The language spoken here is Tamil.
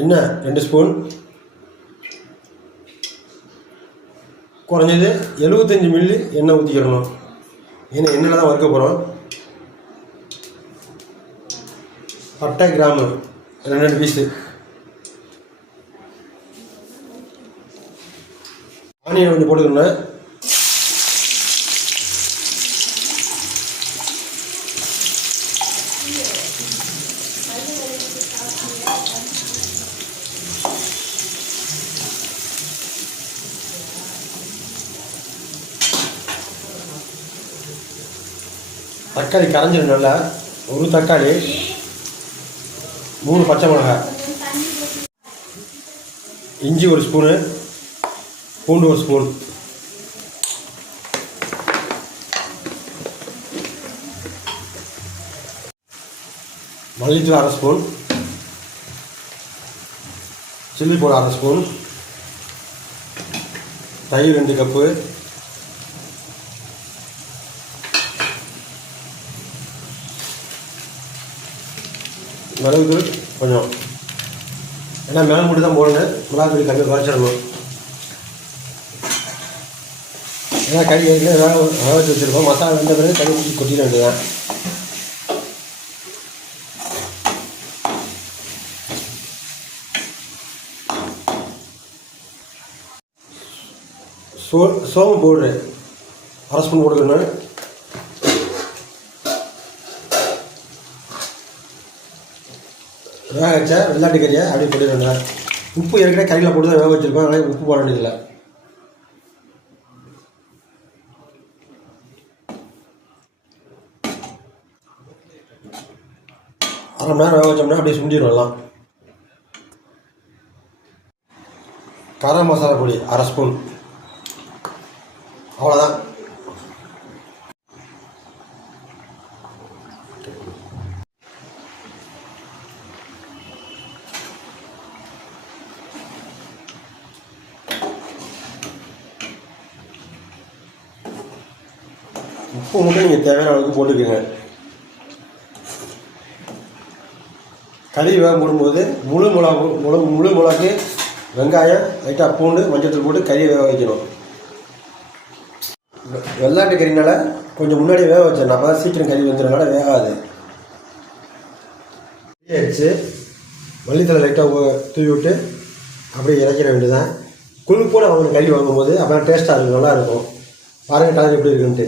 என்ன? ரெண்டு ஸ்பூன் குறைஞ்சது எழுபத்தஞ்சி மில்லி எண்ணெய் ஊற்றிக்கிறணும் ஏன்னா எண்ணெயில் தான் வறுக்க போகிறோம் பட்டை கிராமு. ரெண்டு ரெண்டு பீஸு ஆனியன் கொஞ்சம் போட்டுக்கணும். தக்காளி கரைஞ்சிடும் நல்லா ஒரு தக்காளி மூணு பச்சை மிளகாய் இஞ்சி ஒரு ஸ்பூனு பூண்டு ஒரு ஸ்பூன். மல்லித்தூள் அரை ஸ்பூன். சில்லி பவுடர் அரை ஸ்பூன். தயிர் ரெண்டு கப்பு. மிளகுத்தூள் கொஞ்சம். ஏன்னா மிளகு மட்டும் தான் போடணும். மிளகாத்தூள் கம்மியாக குறைச்சிடணும் ஏன்னா கறி ஏற்கனவே வேக வேக வச்சு வச்சுருக்கோம். மசாலா வந்த பிறகு கறி ஊற்றி கொட்டிட வேண்டியதான் சோ சோம்பு போடுறேன். அரை ஸ்பூன் போட்டுக்கணும். வேக வச்ச வெள்ளாட்டு கறியை? அப்படியே போட்டுக்கணும் உப்பு ஏற்கனவே கறியில் போட்டு தான் வேக வச்சிருப்பேன் அதனால் உப்பு போட வேண்டியதில்லை. அரை மணி நேரம் வேக வச்சோம்னா அப்படியே சுண்டிடும் கரம் மசாலா பொடி அரை ஸ்பூன். அவ்வளோதான் உப்பு மட்டும் நீங்கள் தேவையான அளவுக்கு போட்டுக்கோங்க. கறி வேக போடும்போது முழு மிளகு முழு முழு மிளகு வெங்காயம் லைட்டாக பூண்டு மஞ்சத்தூள் போட்டு கறியை வேக வைக்கணும். வெள்ளாட்டு கறினால கொஞ்சம் முன்னாடியே வேக வச்சேன் அப்போ தான் சீக்கிரம் கறி வந்துடுறதுனால வேகாது. ஆயிடுச்சு மல்லித்தலை லைட்டாக தூவி விட்டு அப்படியே இறக்கிற வேண்டியதான் கூட அவங்க கறி வாங்கும்போது அப்போ டேஸ்ட்டாக இருக்கும் நல்லாயிருக்கும் பாருங்கள் கலர் எப்படி இருக்குன்ட்டு.